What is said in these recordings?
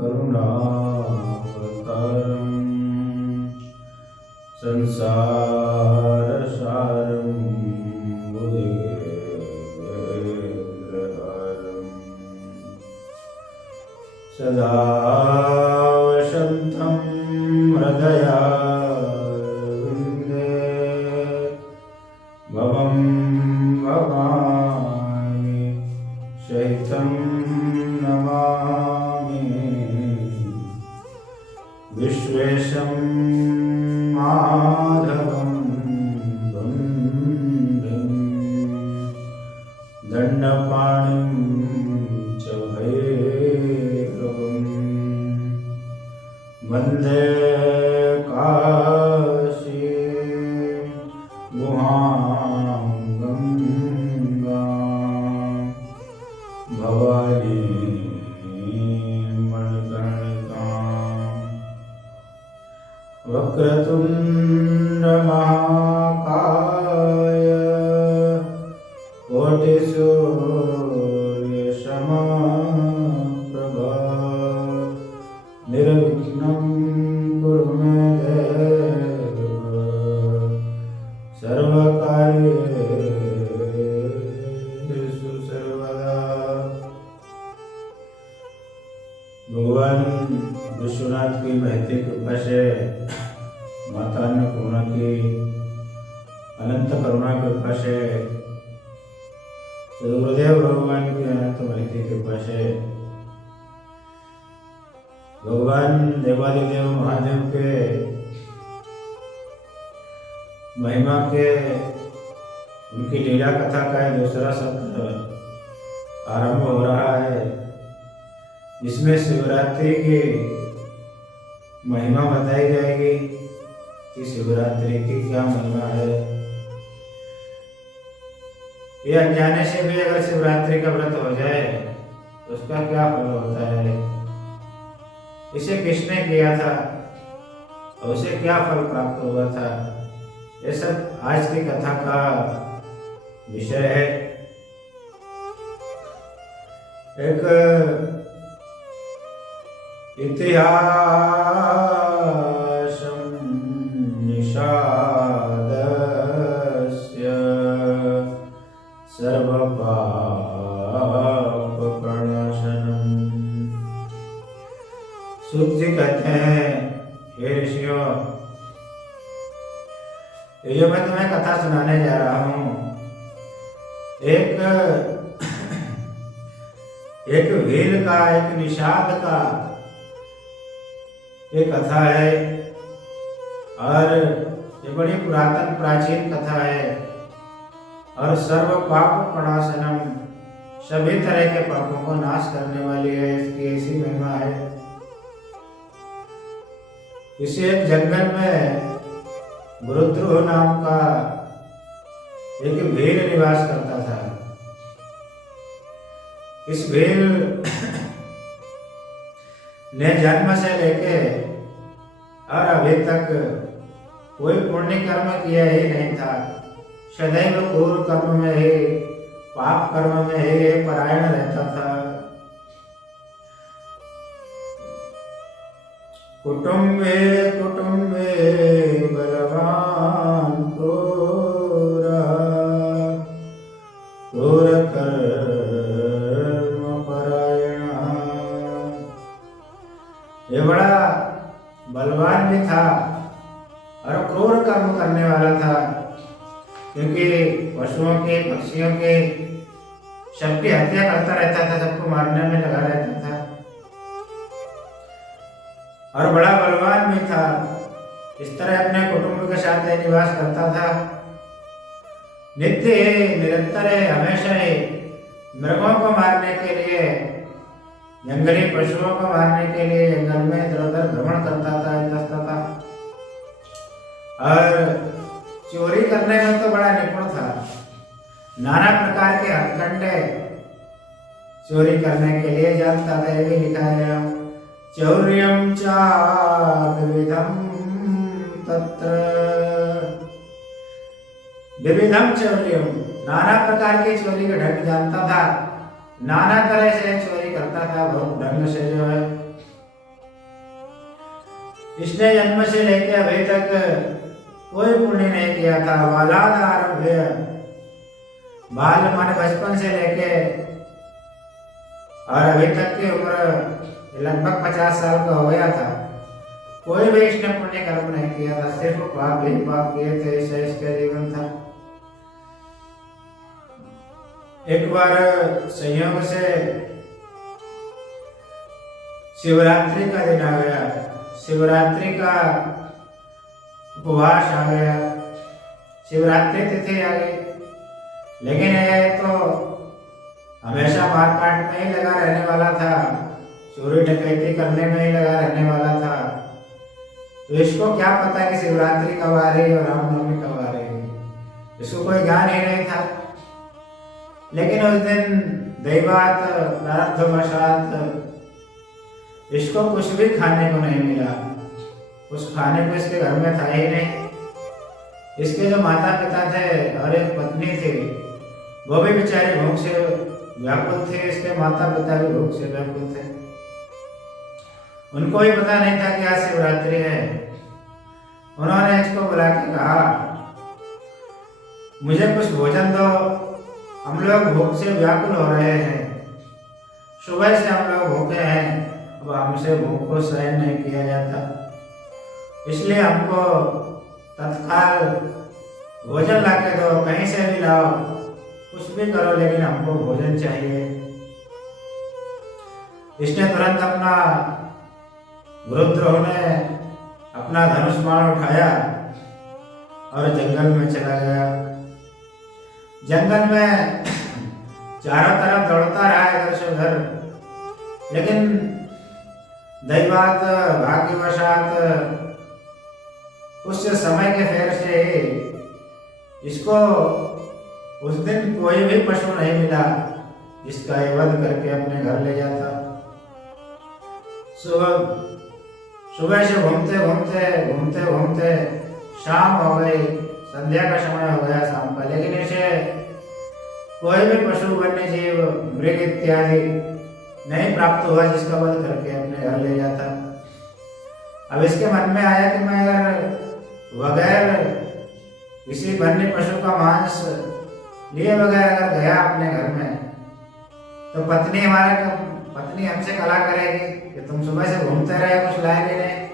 करुणावतारम् संसारसारं भुजगेन्द्रहारम् सदा वसन्तं हृदयारविन्दे भवं भवामि शैतं नमामि विश्वेशं माधवं वन्दे दण्डपाणिं च भैरवं वन्दे काशीं गुहां गङ्गां भवानीं मणिकर्णिकाम् वक्रतुण्डमहाकाय कोटिसूर्यसमप्रभा निर्विघ्नं कुरु मे देव सर्वकार्येषु सर्वदा। भगवान विश्वनाथ की महती कृपा से, माता अन्नपूर्णा की अनंत करुणा कृपा से, गुरुदेव भगवान की अनंत महती कृपा से, भगवान देवादिदेव महादेव के महिमा के उनकी लीला कथा का दूसरा सत्र आरंभ हो रहा है, जिसमें शिवरात्रि की महिमा बताई जाएगी कि शिवरात्रि की क्या महिमा है। ये अनजाने से भी अगर शिवरात्रि का व्रत हो जाए तो उसका क्या फल होता है, इसे किसने किया था और उसे क्या फल प्राप्त हुआ था, ये सब आज की कथा का विषय है। एक इतिहासं निषादस्य सर्वपापप्रणाशनम्। सूत जी कहते हैं, हे ऋषियों, ये जो मैं तुम्हें कथा सुनाने जा रहा हूँ, एक भील का, एक निषाद का ये कथा है और ये बड़ी पुरातन प्राचीन कथा है और सर्व पाप प्रणाशनम, सभी तरह के पापों को नाश करने वाली है। इसकी ऐसी महिमा है। इसी एक जंगल में गुरुद्रोह नाम का एक भील निवास करता था। इस भील ने जन्म से लेके और अभी तक कोई पुण्य कर्म किया ही नहीं था। सदैव क्रूर कर्म में ही, पाप कर्म में ही परायण रहता था। कुटुंबे कुटुंबे बलवान क्रूर क्रूर कर्म परायण। ये बड़ा बलवान भी था और क्रूर कर्म करने वाला था, क्योंकि पशुओं के, पक्षियों के सबकी हत्या करता रहता था, सबको मारने में लगा रहता था और बड़ा बलवान भी था। इस तरह अपने कुटुंब के साथ निवास करता था। नित्य निरंतर हमेशा ही मृगों को मारने के लिए, जंगली पशुओं को मारने के लिए जंगल में इधर उधर भ्रमण करता था, इतरता था और चोरी करने में तो बड़ा निपुण था। नाना प्रकार के हथकंडे चोरी करने के लिए जानता था। ये भी लिखा है, चौर्यं चाविविधं तत्र विविधम चौर्यम, नाना प्रकार की चोरी का ढंग जानता था, नाना तरह से चोरी करता था, बहुत ढंग से जो है। इसने जन्म से लेकर अभी तक कोई पुण्य नहीं किया था। बालाद आरभ्य, बाल माने बचपन से लेके और अभी तक की उम्र लगभग 50 साल का हो गया था, कोई भी इसने पुण्य कर्म नहीं किया था, सिर्फ पाप ही पाप किए थे। ऐसा इसका जीवन था। एक बार संयोग से शिवरात्रि का दिन आ गया, शिवरात्रि का उपवास आ गया, शिवरात्रि तिथि आ गई। लेकिन यह तो हमेशा मारकाट में ही लगा रहने वाला था, चोरी डकैती करने में ही लगा रहने वाला था। तो इसको क्या पता कि शिवरात्रि कब आ रही है और रामनवमी कब आ रही है, इसको कोई ज्ञान ही नहीं था। लेकिन उस दिन दैवात प्रारब्धवशात इसको कुछ भी खाने को नहीं मिला, कुछ खाने को इसके घर में था ही नहीं। इसके जो माता पिता थे और एक पत्नी थी, वो भी बेचारे भूख से व्याकुल थे, इसके माता पिता भी भूख से व्याकुल थे। उनको भी पता नहीं था कि आज शिवरात्रि है। उन्होंने इसको बुला के कहा, मुझे कुछ भोजन दो, हम लोग भूख से व्याकुल हो रहे हैं, सुबह से हम लोग भूखे हैं, अब हमसे भूख को सहन नहीं किया जाता, इसलिए हमको तत्काल भोजन ला के दो, कहीं से भी लाओ, कुछ भी करो, लेकिन हमको भोजन चाहिए। इसने तुरंत अपना वृद्ध ने अपना धनुष बाण उठाया और जंगल में चला गया। जंगल में चारों तरफ दौड़ता रहा इधर से उधर, लेकिन दैवात भाग्यवशात उस समय के फेर से इसको उस दिन कोई भी पशु नहीं मिला जिसका ये वध करके अपने घर ले जाता। सुबह से घूमते घूमते घूमते घूमते शाम हो गई, संध्या का समय हो गया शाम का, लेकिन इसे कोई भी पशु वन्य जीव मृग इत्यादि नहीं प्राप्त हुआ जिसका वध करके अपने घर ले जाता। अब इसके मन में आया कि मैं अगर बगैर किसी वन्य पशु का मांस लिए बगैर अगर गया अपने घर में, तो पत्नी हमसे कला करेगी कि तुम सुबह से घूमते रहे, कुछ लाएंगे नहीं।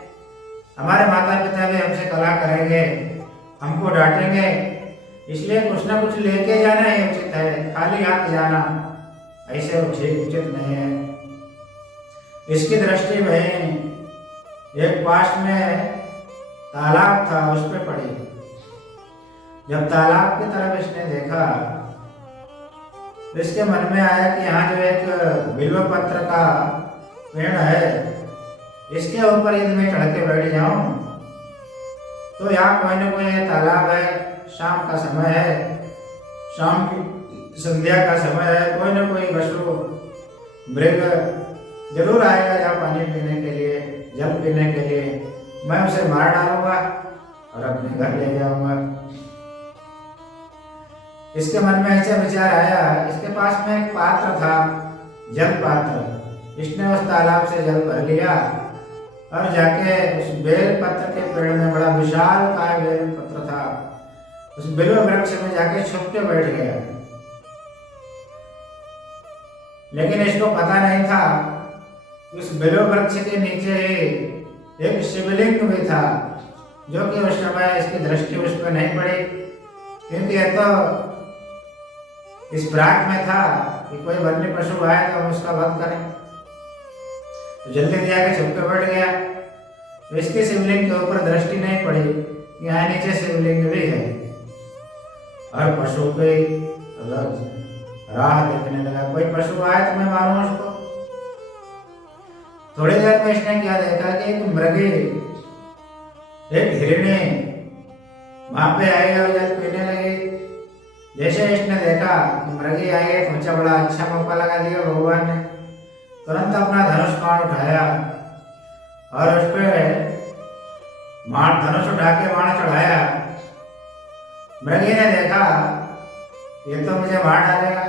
हमारे माता पिता भी हमसे कला करेंगे, हमको डांटेंगे, इसलिए कुछ ना कुछ लेके जाना ही उचित है, खाली हाथ जाना ऐसे उचित नहीं है। इसकी दृष्टि में एक पास में तालाब था, उस पर पड़ी। जब तालाब की तरफ इसने देखा तो इसके मन में आया कि यहाँ जो एक बिल्व पत्र का पेड़ है, इसके ऊपर यदि मैं चढ़ के बैठ जाऊं तो यहाँ कोई ना कोई तालाब है, शाम का समय है, शाम की संध्या का समय है, कोई ना कोई पशु मृग जरूर आएगा यहाँ पानी पीने के लिए, जल पीने के लिए। मैं उसे मार डालूंगा और अपने घर ले जाऊंगा। इसके मन में ऐसा विचार आया। इसके पास में एक पात्र था, जल पात्र। इसने उस तालाब से जल भर लिया और जाके उस बेल पत्र के पेड़ में, बड़ा विशाल काय बेल पत्र था, उस बिल्व वृक्ष में जाके छुप के बैठ गया। लेकिन इसको पता नहीं था कि उस बिल्व वृक्ष के नीचे एक शिवलिंग भी था, जो कि उस समय इसकी दृष्टि उस पर नहीं पड़ी, क्योंकि यह तो इस प्राक में था कि कोई वन्य पशु आए तो हम उसका वध करें। तो जल्दी जाके छुप के बैठ गया। तो इसके शिवलिंग के ऊपर दृष्टि नहीं पड़ी कि यहाँ नीचे शिवलिंग भी है, और पशु पे राह देखने लगा, कोई पशु आए तो मैं मारूं उसको। थोड़ी देर में इसने क्या देखा कि एक मृगी, एक हिरणी वहां पे आई और जल पीने लगी। जैसे इसने देखा कि मृगी आई है, सोचा बड़ा अच्छा मौका लगा दिया भगवान ने। तुरंत अपना धनुष बाण उठाया और उस पर धनुष उठा के बाण चढ़ाया। मृगी ने देखा ये तो मुझे मार डालेगा।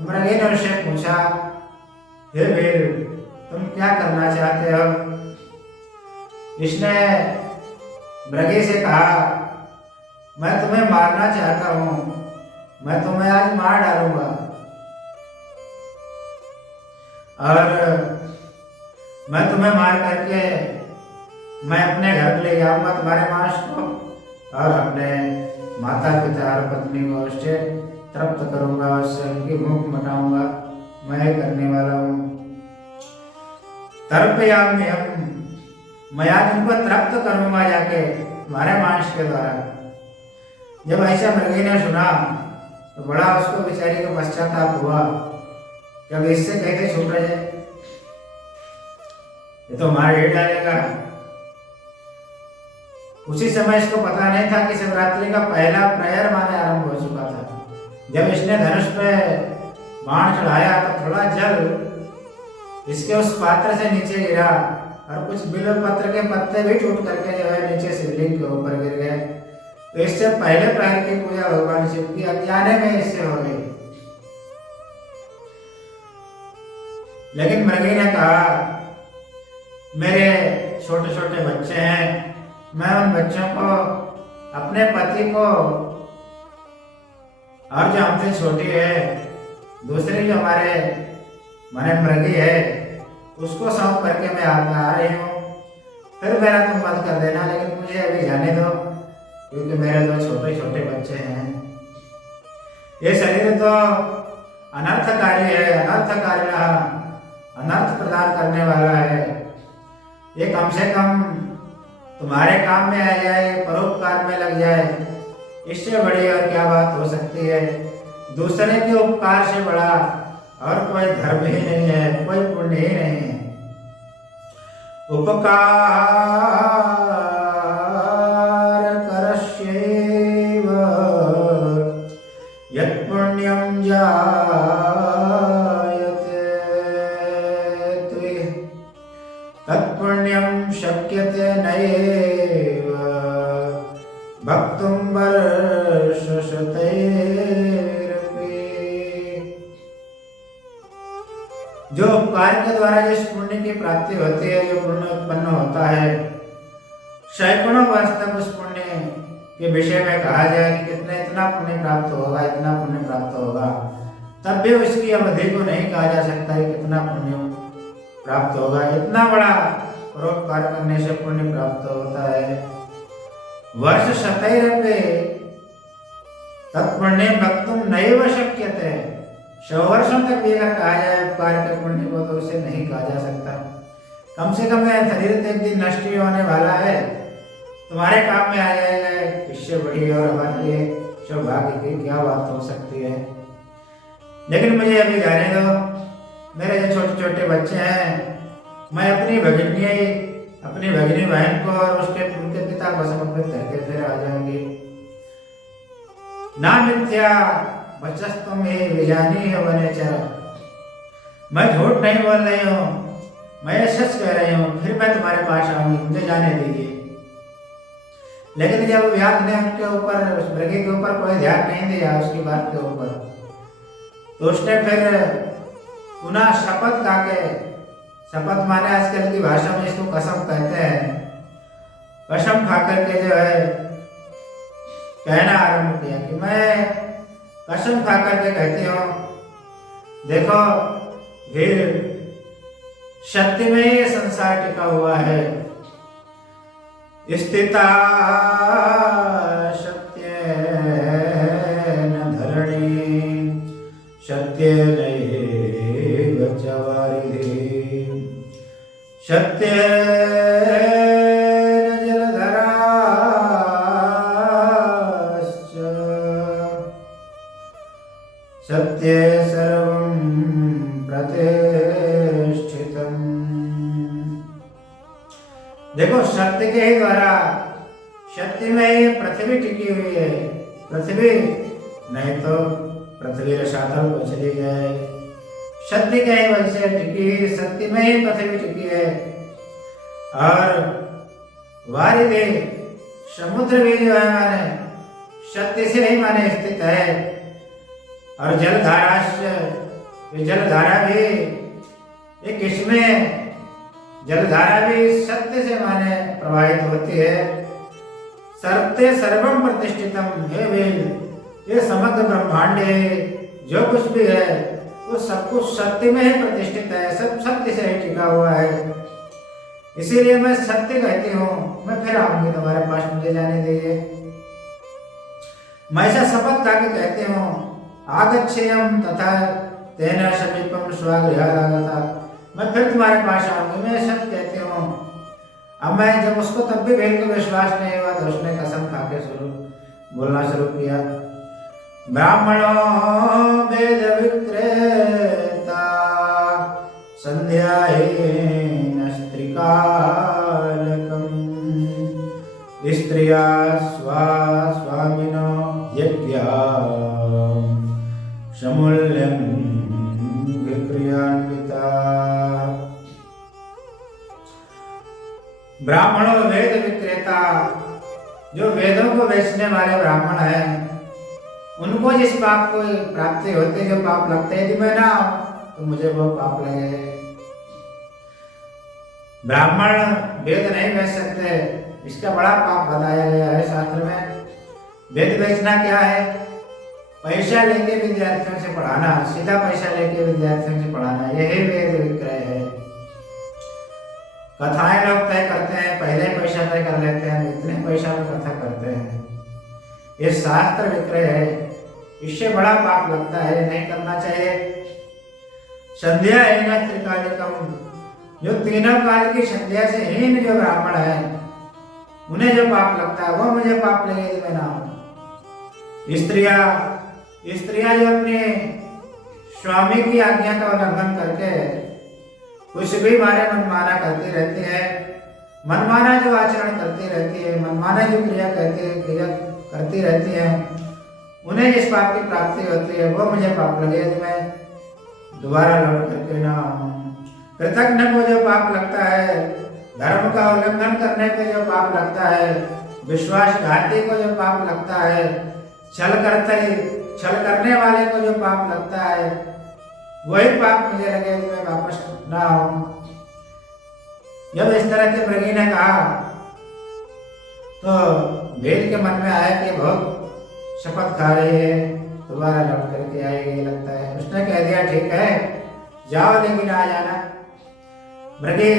मृगी ने उससे पूछा, हे वीर, तुम क्या करना चाहते हो? इसने मृगी से कहा, मैं तुम्हें मारना चाहता हूं, मैं तुम्हें आज मार डालूंगा और मैं तुम्हें मार करके मैं अपने घर ले जाऊंगा तुम्हारे मांस को और अपने माता पिता और पत्नी को उससे तृप्त करूंगा, उससे उनकी भूख मिटाऊंगा। मैं करने वाला हूँ। तर्पयामि हम, मैं आज उनको तृप्त करूंगा जाके तुम्हारे मांस के द्वारा। जब ऐसा मृगी ने सुना तो बड़ा उसको बेचारी को पश्चाताप हुआ कि अब इससे कैसे छूटा जाए, ये तो मार ही डालेगा। उसी समय इसको पता नहीं था कि शिवरात्रि का पहला प्रहर माने आरंभ हो चुका था। जब इसने धनुष पे बाण चढ़ाया तो थोड़ा जल इसके उस पात्र से नीचे गिरा और कुछ बिल्व पत्र के पत्ते भी टूट करके जो है नीचे शिवलिंग के ऊपर गिर गए। तो इससे पहले प्रहर की पूजा भगवान शिव की अज्ञाने में इससे हो गई। लेकिन मृगी ने कहा, मेरे छोटे छोटे बच्चे हैं, मैं उन बच्चों को, अपने पति को और जो हमसे छोटी है दूसरी जो हमारे माने मृगी है उसको सौंप करके मैं आ रही हूँ। फिर मेरा तुम मत कर देना, लेकिन मुझे अभी जाने दो क्योंकि मेरे दो छोटे छोटे बच्चे हैं। ये शरीर तो अनर्थकारी है, अनर्थकारिणः, अनर्थ प्रदान करने वाला है। ये कम से कम तुम्हारे काम में आ जाए, परोपकार में लग जाए, इससे बड़ी और क्या बात हो सकती है। दूसरे के उपकार से बड़ा और कोई धर्म ही नहीं है, कोई पुण्य ही नहीं है। उपकार करस्यैव यत् पुण्यं जायते तत्पुण्यं शक्यते नैव भक्तुं वर्षशतैरपि। जो उपकार के द्वारा जिस पुण्य की प्राप्ति होती है, जो पुण्य उत्पन्न होता है, सैकड़ों वर्ष तक उस पुण्य के विषय में कहा जाए कि कितने इतना पुण्य प्राप्त होगा, इतना पुण्य प्राप्त होगा, तब भी उसकी अवधि को नहीं कहा जा सकता है कितना पुण्य प्राप्त होगा। इतना बड़ा परोपकार करने से पुण्य प्राप्त होता है। वर्ष शतैरपि तत्पुण्य भक्तुं नैव शक्यते। 100 वर्षों तक भी अगर कहा जाए उपकार के पुण्य को तो उसे नहीं कहा जा सकता। कम से कम यह शरीर एक दिन नष्ट ही होने वाला है, तुम्हारे काम में आ जाएगा, इससे बड़ी और हमारे लिए सौभाग्य की क्या बात हो सकती है। लेकिन मुझे अभी जाने दो, मेरे जो छोटे छोटे बच्चे हैं, मैं अपनी भगिनी बहन को और उनके पिता को समर्पित करके फिर आ जाऊंगी। ना मिथ्या वचस्तुम हे विजानीह वनेचर। मैं झूठ नहीं बोल रही हूँ, मैं सच कह रही हूँ। फिर मैं तुम्हारे पास आऊंगी, मुझे जाने दीजिए। लेकिन जब व्यास ने उनके ऊपर, उस मृगी के ऊपर कोई ध्यान नहीं दिया उसकी बात के ऊपर, तो उसने फिर पुनः शपथ खा के, शपथ माने आजकल की भाषा में इसको कसम कहते हैं, कसम खा करके जो है कहना आरंभ किया कि मैं कसम खा करके कहती हूँ, देखो वीर, सत्य में ये संसार टिका हुआ है। स्थिता सत्य न धरणी सत्य नैव च वारिधि सत्य न जलधराश्च सत्य सर्वं प्रतिष्ठितम्। देखो सत्य के ही द्वारा, सत्य में ये पृथ्वी टिकी हुई है। पृथ्वी नहीं तो पृथ्वी रसातल को चली जाए। सत्य के ही वजह से टिकी है, सत्य में ही पृथ्वी टिकी है। और वारिधि, समुद्र भी जो है माने सत्य से ही माने स्थित है। और जलधारा, ये जलधारा भी एक इसमें जलधारा भी सत्य से माने प्रवाहित होती है। सर्ते सर्वम प्रतिष्ठितम, हे वेल, ये समग्र ब्रह्मांड है, जो कुछ भी है वो सब कुछ सत्य में ही प्रतिष्ठित है, सब सत्य से ही टिका हुआ है। इसीलिए मैं सत्य कहती हूँ। मैं फिर आऊंगी तुम्हारे पास, मुझे जाने दीजिए। मैं ऐसा शपथ खा के कहती हूँ, आगच्छेयम तथा तेना समीपम स्वगृहागता, मैं फिर तुम्हारे पास आऊंगी, मैं सब कहती हूँ। अब मैं जब उसको तब भी वेद को विश्वास नहीं हुआ तो उसने कसम खा के बोलना शुरू किया। ब्राह्मणों वेद विक्रेता संध्याहीन स्त्रीकालकम, स्त्रिया स्वामिनो यज्ञा समूल्यं क्रियान्विता। ब्राह्मणों वेद विक्रेता, जो वेदों को बेचने वाले ब्राह्मण हैं, उनको जिस पाप को प्राप्ति होती है, जो पाप लगते हैं, यदि मैं ना तो मुझे वो पाप लगे। ब्राह्मण वेद नहीं बेच सकते, इसका बड़ा पाप बताया गया है शास्त्र में। वेद बेचना क्या है? पैसा लेके विद्यार्थियों से पढ़ाना, सीधा पैसा लेके विद्यार्थियों से पढ़ाना, यही वेद विक्रय है। कथाएं लोग तय करते हैं, पहले पैसा तय कर लेते हैं, इतने पैसा में कथा करते हैं, ये शास्त्र विक्रय है, इससे बड़ा पाप लगता है, नहीं करना चाहिए। संध्या हीन त्रिकालिकम, जो तीनों काल की संध्या से हीन जो ब्राह्मण है, उन्हें जो पाप लगता है वो मुझे पाप लगेगी मैं ना हूं। स्त्रियां जो अपने स्वामी की आज्ञा का उल्लंघन करके कुछ भी मारे मनमाना करती रहती है, मनमाना जो आचरण करती रहती है, मनमाना जो क्रिया करती रहती है, उन्हें जिस पाप की प्राप्ति होती है वो मुझे पाप लगे तो मैं दोबारा लौट करके ना आऊं। कृतज्ञ को जो पाप लगता है, धर्म का उल्लंघन करने पे जो पाप लगता है, विश्वासघाती को जो पाप लगता है, छल करने वाले को जो पाप लगता है, वही पाप मुझे लगे तो मैं वापस ना आऊं। जब इस तरह के मृगी ने कहा तो वेद के मन में आया कि बहुत शपथ खा रही है, दोबारा लौट करके आएगी लगता है। उसने कह दिया ठीक है जाओ, लेकिन आ जाना। मृगी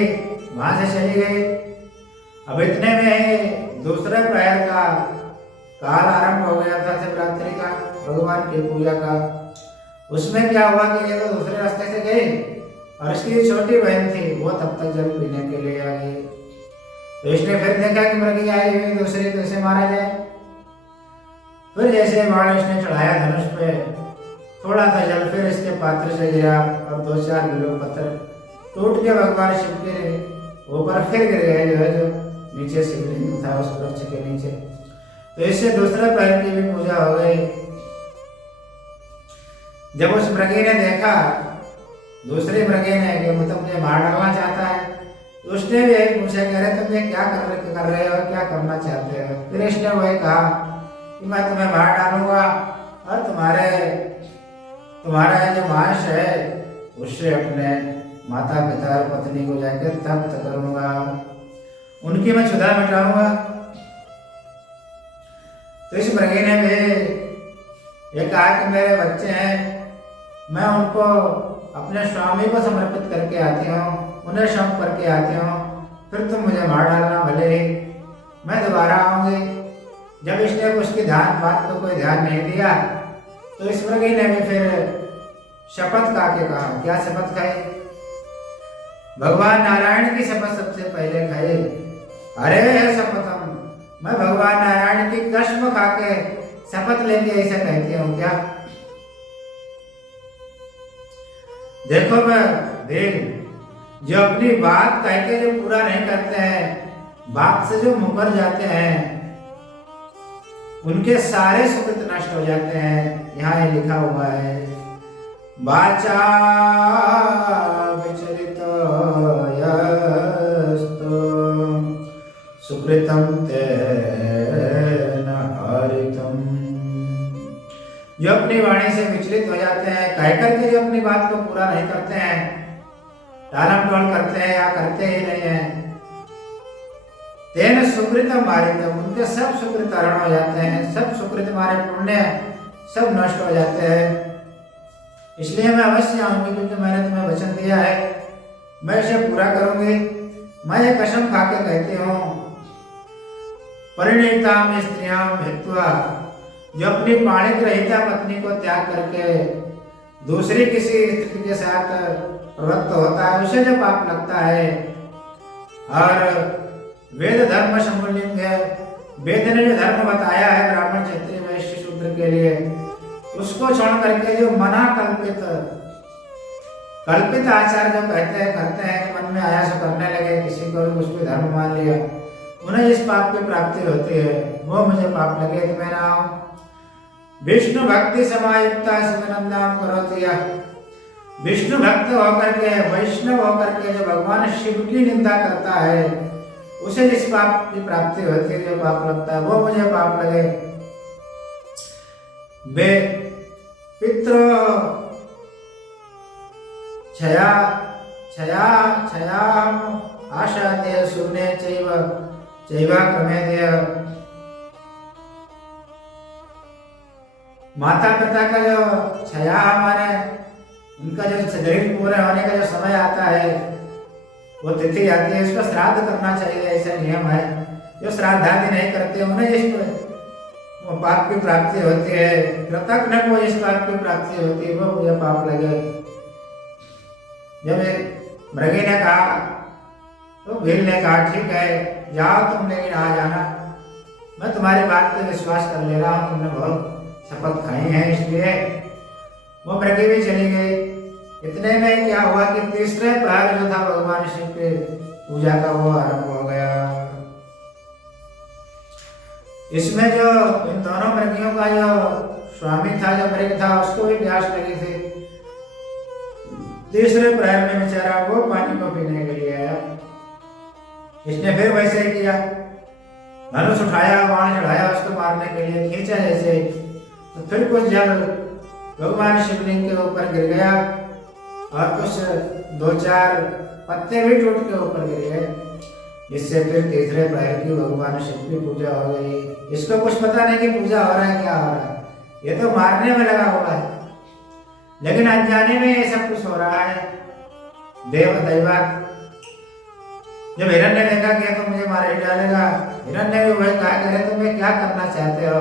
वहां से चली गई। अब इतने में दूसरे प्रहर का काल आरंभ हो गया था, शिवरात्रि का, भगवान की पूजा का। उसमें क्या हुआ कि ये तो दूसरे रास्ते से गई और इसकी छोटी बहन थी, वो तब तक जल पीने के लिए आ गई। तो इसने फिर देखा कि मृगी आई हुई दूसरी, तो इसे मारा जाए। फिर जैसे बाण इसने चढ़ाया धनुष पे, थोड़ा सा जल फिर इसके पात्र से गिरा और 2-4 बिलो पत्थर टूट के भगवान शिव के ऊपर फिर गिर गए, जो है जो नीचे शिवलिंग था उस वृक्ष के नीचे। तो इससे दूसरे पैर की भी पूजा हो गई। जब उस मृगी ने देखा, दूसरी मृगी ने, कि वो तो मुझे मार डालना चाहता है, तो उसने भी यही पूछा, कह रहे तुम ये क्या कर रहे हो, क्या करना चाहते हो? फिर इसने वही कहा कि मैं तुम्हें मार डालूंगा और तुम्हारा जो मांस है उससे अपने माता पिता और पत्नी को जाकर तप्त करूंगा, उनकी मैं क्षुधा मिटाऊंगा। तो इस मृगी ने भी ये कहा कि मेरे बच्चे हैं, मैं उनको अपने स्वामी को समर्पित करके आती हूँ, उन्हें सौंप करके आती हूँ, फिर तुम मुझे मार डालना भले ही, मैं दोबारा आऊंगी। जब इसने उसकी बात को कोई ध्यान नहीं दिया तो इस मृगी ने भी फिर शपथ खा के कहा। क्या शपथ खाई? भगवान नारायण की शपथ सबसे पहले खाई। अरे शपथम, मैं भगवान नारायण की कसम खा के शपथ लेके ऐसा कहती हूँ क्या? देखो मैं देख, जो अपनी बात कह के जो पूरा नहीं करते हैं, बात से जो मुकर जाते हैं, उनके सारे सुकृत नष्ट हो जाते हैं। यहाँ ये लिखा हुआ है, वाचा विचरितो यस्तु सुकृतम तेन हरितम। जो अपनी वाणी से विचलित हो जाते हैं, कह करके जो अपनी बात को पूरा नहीं करते हैं, टालम टोल करते हैं या करते ही नहीं है। तेन सुकृतम मारितम, उनके सब सुकृत हरण हो जाते हैं, सब सुकृत हमारे पुण्य सब नष्ट हो जाते हैं। इसलिए मैं अवश्य आऊंगी, क्योंकि मैंने तुम्हें वचन दिया है, मैं इसे पूरा करूंगी। मैं ये कसम खा के कहती हूँ, परिणीताम स्त्रियाम हित्वा, जो अपनी पाणिक रहिता पत्नी को त्याग करके दूसरी किसी स्त्री के साथ प्रवृत्त होता है, उसे जो पाप लगता है। और वेद धर्म समूलिंग है, वेद ने जो धर्म बताया है ब्राह्मण क्षत्रिय वैश्य शूद्र के लिए, उसको छोड़ करके जो मना कल्पित आचार जो कहते हैं करते हैं कि मन में आया सो करने लगे, किसी को उसको धर्म मान लिया, उन्हें इस पाप की प्राप्ति होती है। वो मुझे पाप लगे तो मैं ना आऊं। विष्णु भक्ति समायुक्ता शिवनंदाम करोति, विष्णु भक्त होकर के वैष्णव होकर के जो भगवान शिव की निंदा करता है, उसे जिस पाप की प्राप्ति होती है, जो पाप लगता है, वो मुझे पाप लगे। वे पितृ छया छया छया आशाते सुने चैवा क्रमेदय, माता पिता का जो छया हमारे उनका जो शरीर पूरे होने का जो समय आता है, वो तिथि आती है, इसको श्राद्ध करना चाहिए, ऐसा नियम है। जो श्राद्ध आदि नहीं करते उन्हें इस वो पाप की प्राप्ति होती है, कृतज्ञ को इस पाप की प्राप्ति होती है, वो मुझे पाप लगे। जब मृगी ने कहा तो भील ने कहा, ठीक है जाओ तुम, लेकिन आ जाना, मैं तुम्हारी बात पे विश्वास कर ले रहा हूँ, तुमने बहुत शपथ खाई है, इसलिए वो मृगी भी चली गई। इतने में क्या हुआ कि तीसरे प्रहर जो था भगवान शिव के पूजा का वो आरंभ हो गया। इसमें जो इन दोनों मृगियों का जो स्वामी था, जो मृग था, उसको भी प्यास लगी थी। तीसरे प्रहर में बेचारा वो पानी को पीने के लिए आया। इसने फिर वैसे ही किया, धनुष उठाया, बाण चढ़ाया, उसको मारने के लिए खींचा जैसे, तो फिर कुछ जल भगवान शिवलिंग के ऊपर गिर गया और कुछ 2-4 पत्ते भी टूट के ऊपर गिर गए। इससे फिर तीसरे प्रहर की भगवान शिव की पूजा हो गई। इसको कुछ पता नहीं कि पूजा हो रहा है, क्या हो रहा है, ये तो मारने में लगा हुआ है, लेकिन अनजाने में ये सब कुछ हो रहा है। दैवात जब हिरण ने देखा कि तो मुझे मार ही डालेगा, हिरण ने भी वही कहा, करे तुम्हें क्या करना चाहते हो।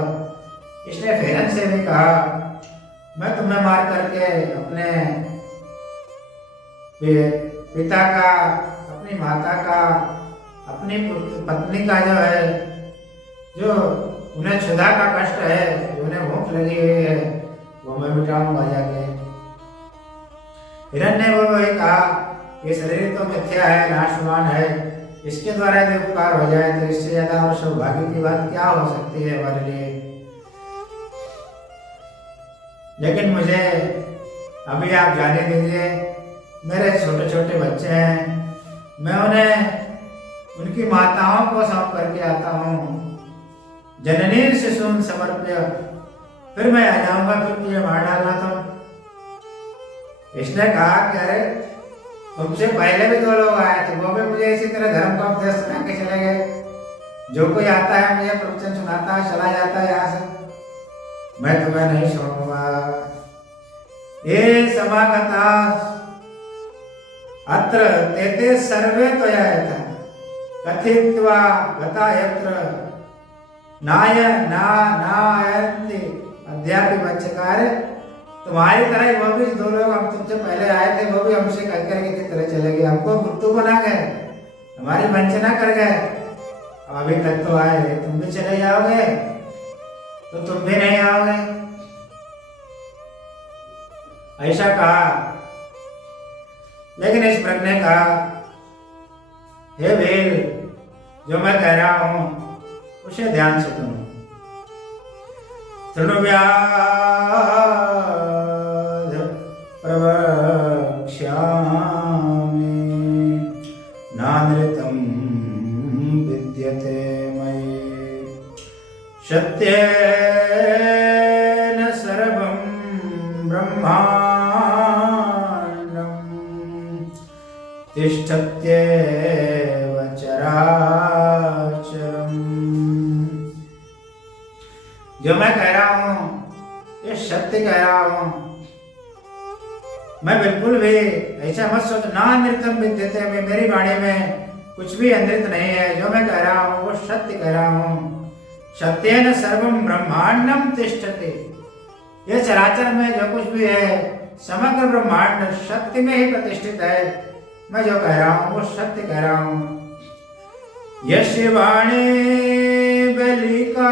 इसने हिरण से भी कहा, मैं तुम्हें मार करके अपने पिता का, अपनी माता का, अपनी पत्नी का जो है, जो उन्हें क्षुधा का कष्ट है, जो उन्हें भूख लगी हुई है, वो मैं मिटाऊंगा जाके। हिरण ने वो वही कहा, ये शरीर तो मिथ्या है, नाशवान है, इसके द्वारा यदि उपकार हो जाए तो इससे ज्यादा और सौभाग्य की बात क्या हो सकती है हमारे लिए। लेकिन मुझे अभी आप जाने दीजिए, मेरे छोटे छोटे बच्चे हैं, मैं उन्हें उनकी माताओं को सौंप करके आता हूँ। जननी शिशुन समर्प्य, फिर मैं आ जाऊंगा, फिर मुझे मार डालना तुम। इसने कहा कि अरे तुमसे पहले भी 2 लोग आए थे, वो भी मुझे इसी तरह धर्म का उपदेश सुना के चले गए। जो कोई आता है मुझे प्रवचन सुनाता है, चला जाता है यहाँ से, मैं तुम्हें नहीं छोड़ूंगा। ये समागता अत्र तेते सर्वे त्वया यथा कथित्वा गता यत्र नायन्ति अद्यापि वंचकार। तुम्हारी तरह वो भी 2 लोग हम तुमसे पहले आए थे, वो भी हमसे कह करके की तरह चले गए, हमको बुद्धू बना गए, हमारी वंचना कर गए। अब अभी तक तो आए, तुम भी चले जाओगे तो तुम भी नहीं आओगे, ऐसा कहा। लेकिन इस मृग ने कहा, हे भील, जो मैं कह रहा हूं उसे ध्यान से सुनो। तृणव्याध प्रवक्ष्यामि नानृतं विद्यते मयि सत्येन सर्वं ब्रह्माण्डं तिष्ठत्येव चराचरम्। जो मैं कह रहा हूं ये सत्य कह रहा हूं। मैं बिल्कुल भी ऐसा मत सोच, ना नृत्यम विद्यते में, मेरी वाणी में कुछ भी अनृत नहीं है। जो मैं कह रहा हूं वो सत्य कह रहा हूं। सत्येन सर्वम ब्रह्मांडम तिष्ठति। ये चराचर में जो कुछ भी है समग्र ब्रह्मांड सत्य में ही प्रतिष्ठित है। मैं जो कह रहा हूं वो सत्य कह रहा हूं। यस्य वाणी बलिकाये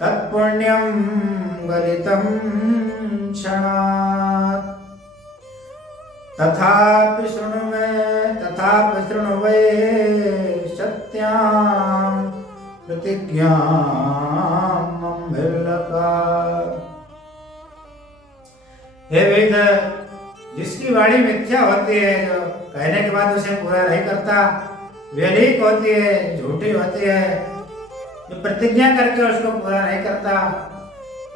तत्पुण्यं गलितं क्षणात्। तथापि शृणु वै सत्यां प्रतिज्ञां मम्भिल्लका। हे वेद, जिसकी वाणी मिथ्या होती है, जो कहने के बाद उसे पूरा नहीं करता, व्यलिक होती है, झूठी होती है, जो प्रतिज्ञा करके उसको पूरा नहीं करता,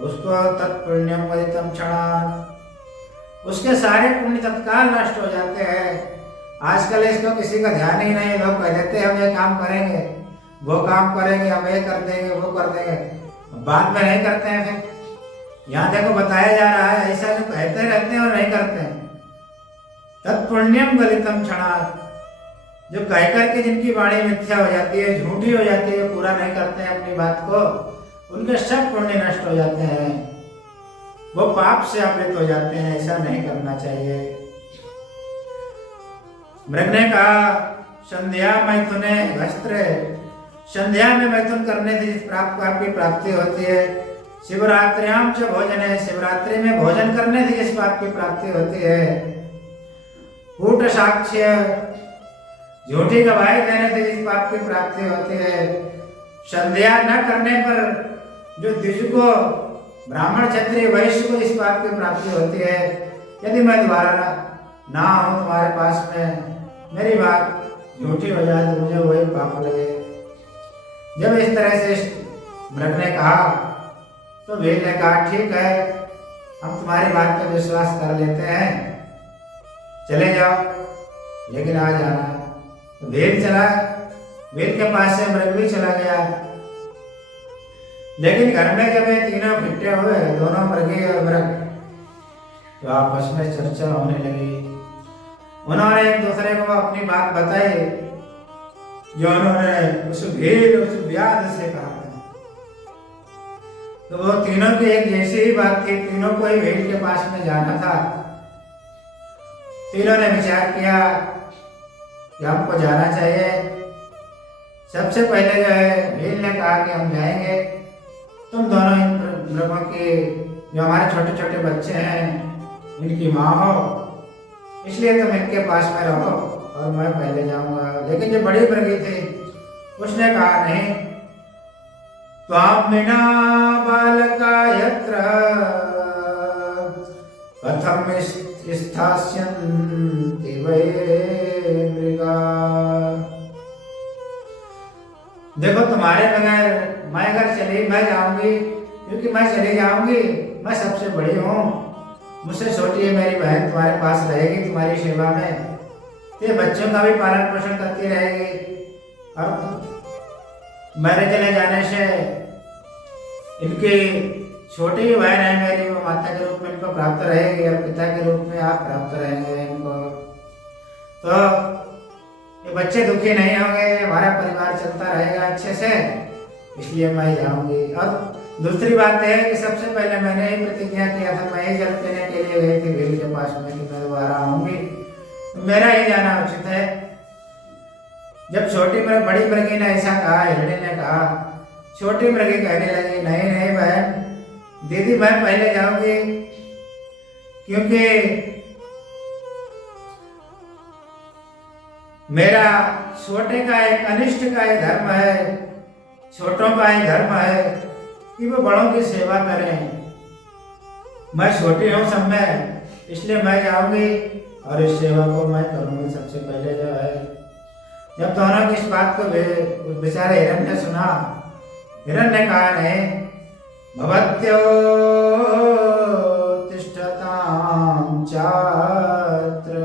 उसको तत्पुण्यम वदितम क्षणात्, उसके सारे पुण्य तत्काल नष्ट हो जाते हैं। आजकल इसको किसी का ध्यान ही नहीं। लोग कह देते हैं हम ये काम करेंगे, वो काम करेंगे, हम ये कर देंगे, वो कर देंगे, बाद में नहीं करते हैं। फिर यहाँ देखो बताया जा रहा है, ऐसा जो कहते रहते हैं और नहीं करते हैं। तत्पुण्यम गलितम क्षणात्, जो कह करके जिनकी वाणी मिथ्या हो जाती है, झूठी हो जाती है, पूरा नहीं करते हैं अपनी बात को, उनके सब पुण्य नष्ट हो जाते हैं, वो पाप से आवृत हो जाते हैं। ऐसा नहीं करना चाहिए। मृग ने कहा संध्या मैथुने घस्त्रे, संध्या में मैथुन करने से जिस आपकी प्राप्ति होती है, शिवरात्र्याम च भोजने, शिवरात्रि में भोजन करने से जिस बात की प्राप्ति होती है, कूट साक्ष्य, झूठी गवाही देने से जिस बात की प्राप्ति होती है, संध्या न करने पर जो द्विज को, ब्राह्मण क्षत्रिय वैश्य को इस बात की प्राप्ति होती है, यदि मैं दोबारा ना हूं तुम्हारे पास में, मेरी बात झूठी हो जाए तो मुझे वही पाप लगे। जब इस तरह से मृग ने कहा तो भील ने कहा ठीक है, हम तुम्हारी बात पर विश्वास कर लेते हैं, चले जाओ, लेकिन आ जाना। तो भील चला, भील के पास से मृग भी चला गया। लेकिन घर में जब ये तीनों इकट्ठे हुए, दोनों मृगी और मृग, तो आपस में चर्चा होने लगी। उन्होंने एक दूसरे को अपनी बात बताई, जो उन्होंने उस भील उस व्याध से कहा। तो वो तीनों की एक जैसी ही बात थी, तीनों को ही भील के पास में जाना था। तीनों ने विचार किया कि हमको जाना चाहिए। सबसे पहले जो है भील ने कहा कि हम जाएंगे, तुम दोनों इन मृगों की, जो हमारे छोटे छोटे बच्चे हैं, इनकी माँ हो, इसलिए तुम इनके पास में रहो और मैं पहले जाऊंगा। लेकिन जो बड़ी मृगी थी उसने कहा नहीं, त्वां विना बालका यत्र कथम स्थास्यन्ति वै मृगा। देखो तुम्हारे बगैर मैं जाऊंगी, क्योंकि मैं चली जाऊंगी, मैं सबसे बड़ी हूँ, मुझसे छोटी है मेरी बहन, तुम्हारे पास रहेगी तुम्हारी सेवा में, ये बच्चों का भी पालन पोषण करती रहेगी। और मेरे चले जाने से इनकी छोटी बहन है मेरी, वो माता के रूप में इनको प्राप्त रहेगी और पिता के रूप में आप प्राप्त रहेंगे इनको। तो ये बच्चे दुखी नहीं होंगे, हमारा परिवार चलता रहेगा अच्छे से, इसलिए मैं जाऊंगी। और दूसरी बात है कि सबसे पहले मैंने ही प्रतिज्ञा किया था, मैं ही जल पीने के लिए गई थी भील के पास में कि मैं दोबारा आऊंगी, तो मेरा ही जाना उचित है। जब बड़ी मृगी ने ऐसा कहा, हिरणी ने कहा, छोटी मृगी कहने लगी नहीं नहीं बहन, दीदी मैं पहले जाऊंगी, क्योंकि मेरा छोटे का एक अनिष्ट का एक धर्म है, छोटों का एक धर्म है कि वो बड़ों की सेवा करें। मैं छोटी हूँ सब में, इसलिए मैं जाऊंगी और इस सेवा को मैं करूंगी सबसे पहले जो है। जब दोनों की इस बात को बेचारे हिरण ने सुना, हिरण ने कहा नहीं, भवत्यो तिष्ठतां चात्र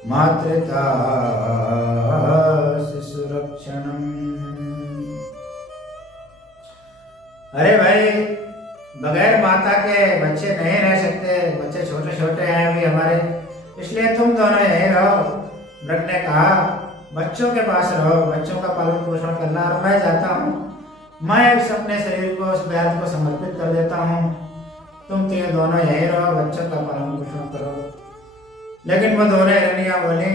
मातृता शिशुरक्षणम। अरे भाई, बगैर माता के बच्चे नहीं रह सकते, बच्चे छोटे छोटे हैं अभी हमारे, इसलिए तुम दोनों यहीं रहो। मृग ने कहा बच्चों के पास रहो, बच्चों का पालन पोषण करना, और मैं जाता हूँ, मैं इस अपने शरीर को उस व्याध को समर्पित कर देता हूँ, तुम तीन दोनों यहीं रहो, बच्चों का पालन पोषण करो। लेकिन वो दोनों हिरनियां बोली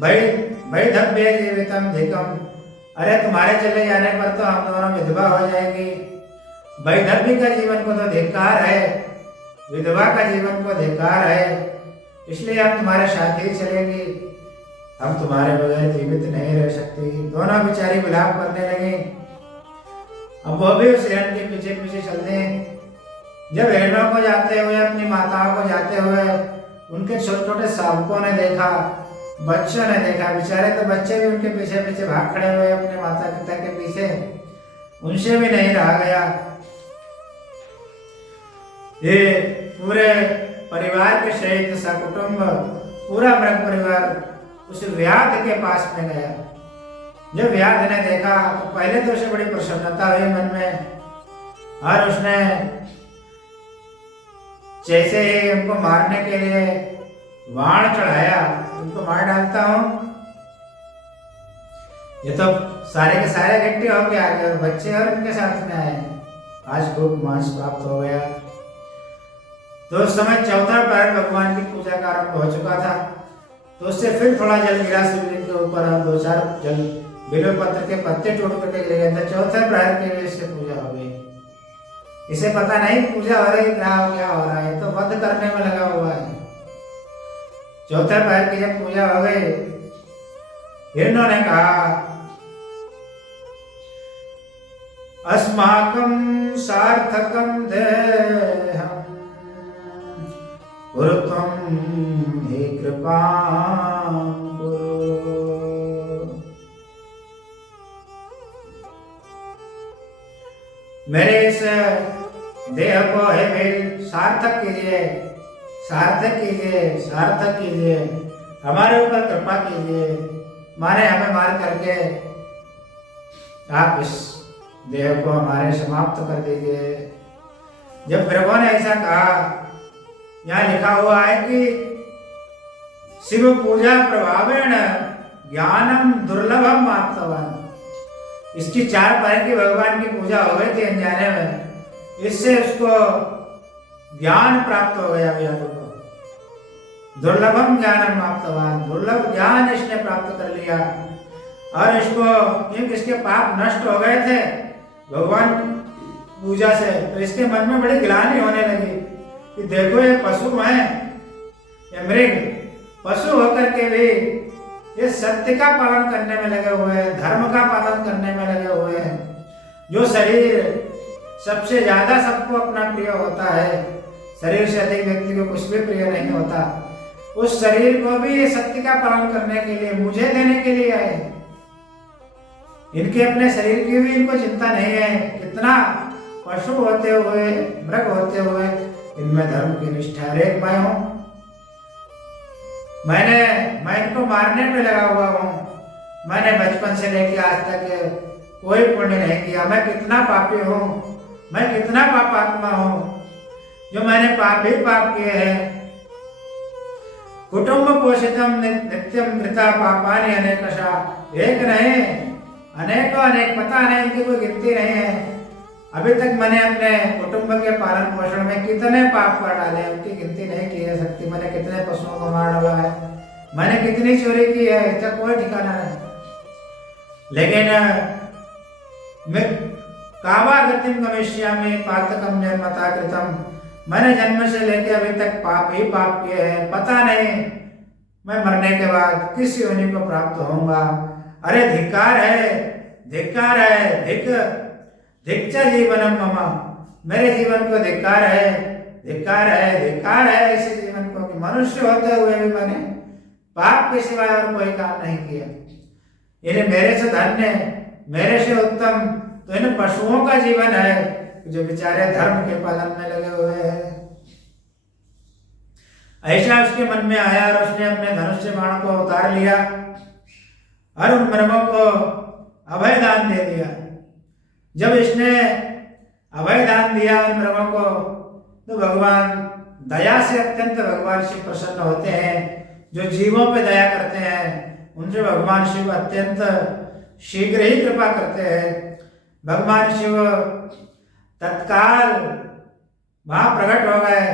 भाई भाई धब्बे जीवितम धिकम, अरे तुम्हारे चले जाने पर तो हम दोनों विधवा हो जाएंगी, वैधव्य का जीवन को तो धिक्कार है, विधवा का जीवन को धिक्कार है, इसलिए हम तुम्हारे साथ ही चलेंगी, हम तुम्हारे बगैर जीवित नहीं रह सकती। दोनों बेचारी विलाप करने लगी। अब वो भी उस हिरण के पीछे पीछे चल दें। जब हिरणों को जाते हुए, अपनी माताओं को जाते हुए उनके छोटे छोटे शावकों ने देखा, बच्चों ने देखा, बेचारे तो बच्चे भी उनके पीछे पीछे भाग खड़े हुए अपने माता पिता के पीछे, उनसे भी नहीं रहा गया। ये पूरे परिवार के सहित सकुटुंब पूरा मृग परिवार उस व्याध के पास में गया। जब व्याध ने देखा तो पहले तो उसे बड़ी प्रसन्नता हुई मन में, और उसने जैसे ही उनको मारने के लिए बाण चढ़ाया, उनको मार डालता हूं, ये तो सारे के सारे इकट्ठे होके आ गए और बच्चे और उनके साथ में आए। आज खूब मांस प्राप्त हो गया। तो उस समय चौथा पहर भगवान की पूजा का आरंभ हो चुका था। तो उससे फिर थोड़ा जल गिरा शिवलिंग के ऊपर, और 2-4 जल बिल्वपत्र के पत्ते टूट करके गिर गए थे। चौथे प्रहर के लिए इससे पूजा हो गई। इसे पता नहीं पूजा हो रही क्या हो रहा है, तो वध करने में लगा हुआ है। चौथे प्रहर की जब पूजा हो गई, हिरणों ने कहा अस्माकं सार्थकं देहं कुरु त्वं हे कृपां कुरु। मेरे इस देह को हे वीर सार्थक कीजिए, सार्थक कीजिए, सार्थक कीजिए, हमारे ऊपर कृपा कीजिए, माने हमें मार करके आप इस देह को हमारे समाप्त कर दीजिए। जब प्रभु ने ऐसा कहा, यहाँ लिखा हुआ है कि शिव पूजा प्रभावेण ज्ञानम दुर्लभम आप्तवान। इसकी 4 पैर की भगवान की पूजा हो गई थी अनजाने में, इससे उसको ज्ञान प्राप्त हो गया। व्याधु को दुर्लभम ज्ञानम आप्तवान, दुर्लभ ज्ञान इसने प्राप्त कर लिया। और इसको क्योंकि इसके पाप नष्ट हो गए थे भगवान पूजा से, तो इसके मन में बड़ी ग्लानि होने लगी कि देखो ये पशु हैं, ये मृग पशु होकर के भी ये सत्य का पालन करने में लगे हुए हैं, धर्म का पालन करने में लगे हुए हैं। जो शरीर सबसे ज्यादा सबको अपना प्रिय होता है, शरीर से अधिक व्यक्ति को कुछ भी प्रिय नहीं होता, उस शरीर को भी ये सत्य का पालन करने के लिए, मुझे देने के लिए है। इनके अपने शरीर की भी इनको चिंता नहीं है। कितना पशु होते हुए, मृग होते हुए इनमें धर्म की निष्ठा। एक मैं हूं, मैं इनको मारने पे लगा हुआ हूं। मैंने बचपन से लेकर आज तक कोई पुण्य नहीं किया। मैं कितना पापी हूं, मैं कितना पापात्मा हूं, जो मैंने पाप ही पाप किए हैं। कुटुंब पोषितम नित्यम कृता पापानि अनेकशा, एक नहीं अनेकों अनेक, पता नहीं इनकी कोई गिनती नहीं है। अभी तक मैंने अपने कुटुंब के पालन पोषण में कितने पाप कर डाले, उनकी गिनती नहीं की जा सकती। मैंने कितने पशुओं को मार डाला है, मैंने कितनी चोरी की है, इसका कोई ठिकाना नहीं। लेकिन मैं कावा गतिम गमिष्यामि पातकम जन्मता कृतम, मैंने जन्म से लेकर अभी तक पाप ही पाप किए हैं। पता नहीं मैं मरने के बाद किस योनि को प्राप्त होऊंगा। अरे धिक्कार है, धिक्कार है, धिक्च जीवनम मम, मेरे जीवन को धिक्कार है, धिक्कार है, धिक्कार है इस जीवन को कि मनुष्य होते हुए भी मैंने पाप के सिवाय और कोई काम नहीं किया। इन्हें मेरे से धन्य, मेरे से उत्तम तो इन पशुओं का जीवन है जो बेचारे धर्म के पालन में लगे हुए हैं। ऐसा उसके मन में आया और उसने अपने धनुष से बाण को उतार लिया और उन मृगों को अभय दान दे दिया। जब इसने अभय दान दिया उन मृगों को, तो भगवान दया से अत्यंत भगवान शिव प्रसन्न होते हैं। जो जीवों पे दया करते हैं उनसे भगवान शिव अत्यंत शीघ्र ही कृपा करते हैं। भगवान शिव तत्काल वहां प्रकट हो गए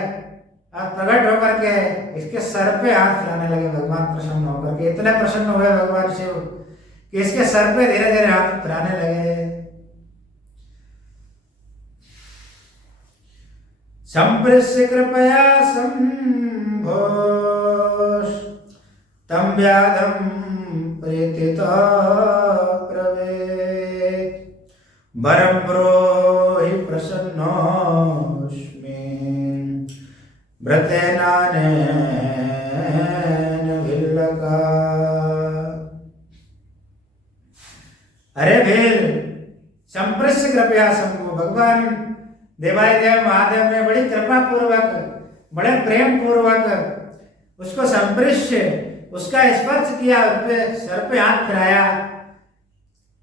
और प्रकट होकर के इसके सर पे हाथ फिराने लगे। भगवान प्रसन्न होकर के इतने प्रसन्न हुए भगवान शिव कि इसके सर पे धीरे धीरे हाथ फिराने लगे। संप्रस्य कृपया संभो तम व्याधम प्रीतितो ब्रवीत वरं ब्रूहि प्रसन्नोऽस्मि व्रतेनानेन विल्लका। अरे भील, संप्रस्य कृपया संभो, भगवान देवादिदेव महादेव ने बड़ी कृपा पूर्वक, बड़े प्रेम पूर्वक उसको संप्रश्य, उसका स्पर्श किया, उस पे सर पे हाथ फिराया,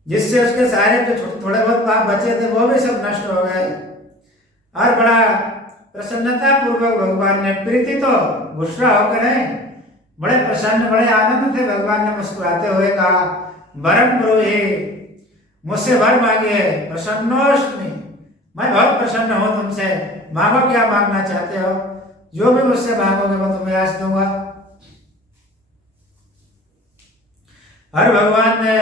जिससे उसके सारे जो थोड़े बहुत पाप बचे थे वो भी सब नष्ट हो गए। और बड़ा प्रसन्नता पूर्वक भगवान ने, प्रीति तो गुस्सा होकर है, बड़े प्रसन्न, बड़े आनंद थे। भगवान ने मुस्कुराते हुए कहा, वरं ब्रूहि, मुझसे वर मांगिए, प्रसन्नोस्मि, मैं बहुत प्रसन्न हूं तुमसे, मांगो क्या मांगना चाहते हो, जो भी मुझसे मांगोगे मैं तुम्हें आज दूंगा। और भगवान ने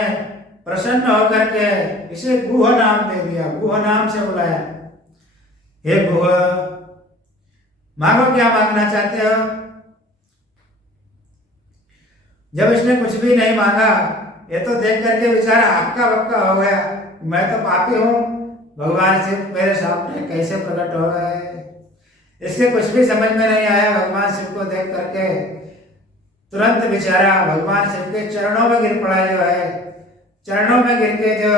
प्रसन्न होकर के इसे गुह नाम दे दिया, गुह नाम से बुलाया, हे गुह, मांगो क्या मांगना चाहते हो। जब इसने कुछ भी नहीं मांगा, ये तो देख करके बेचारा हक्का बक्का हो गया, मैं तो पापी हूं, भगवान शिव मेरे सामने कैसे प्रकट हो गए। इसके कुछ भी समझ में नहीं आया। भगवान शिव को देख करके तुरंत बेचारा भगवान शिव के चरणों में गिर पड़ा। जो है चरणों में गिर के जो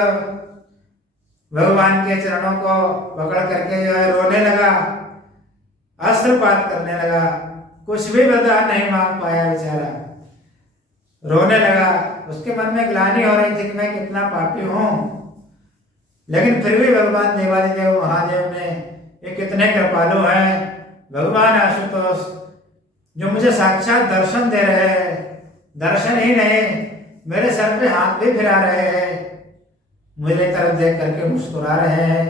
भगवान के चरणों को पकड़ करके जो है रोने लगा, अश्रुपात करने लगा, कुछ भी वरदान नहीं मांग पाया बेचारा, रोने लगा। उसके मन में ग्लानि हो रही थी कि मैं कितना पापी हूं, लेकिन फिर भी भगवान देवादिदेव महादेव ने, ये कितने कृपालु हैं, भगवान आशुतोष जो मुझे साक्षात दर्शन दे रहे हैं, दर्शन ही नहीं मेरे सर पे हाथ भी फिरा रहे हैं, मुझे तरफ देख करके मुस्कुरा रहे हैं।